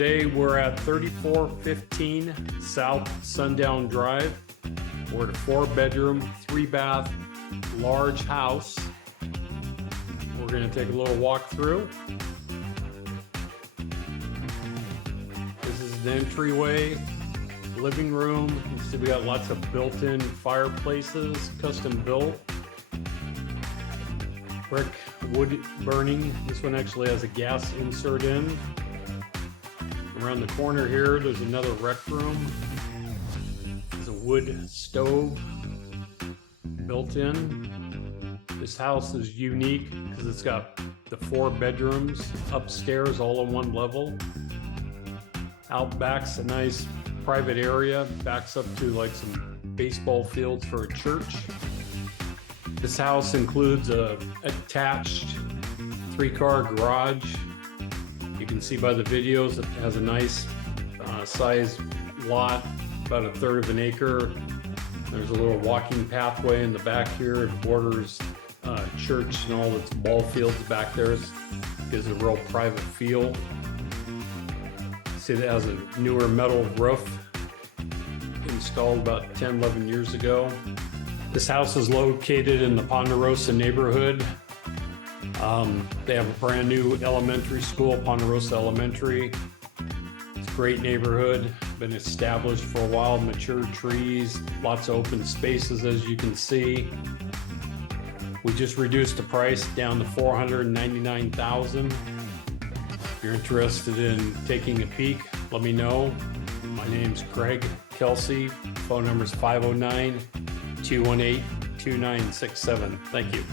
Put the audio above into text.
Today we're at 3415 South Sundown Drive. We're at a 4-bedroom, 3-bath, large house. We're going to take a little walk through. This is the entryway, living room. You see we got lots of built-in fireplaces, custom built. Brick wood burning. This one actually has a gas insert in. Around the corner here, there's another rec room. There's a wood stove built in. This house is unique because it's got the 4 bedrooms upstairs all on one level. Out back's a nice private area, backs up to like some baseball fields for a church. This house includes a attached 3-car garage. You can see by the videos it has a nice size lot, about 1/3 of an acre. There's a little walking pathway in the back here. It borders church and all its ball fields back there. It gives a real private feel. See, it has a newer metal roof installed about 10, 11 years ago. This house is located in the Ponderosa neighborhood. They have a brand new elementary school, Ponderosa Elementary. It's a great neighborhood, been established for a while, mature trees, lots of open spaces as you can see. We just reduced the price down to $499,000. If you're interested in taking a peek, let me know. My name's Craig Kelsey. Phone number is 509-218-2967. Thank you.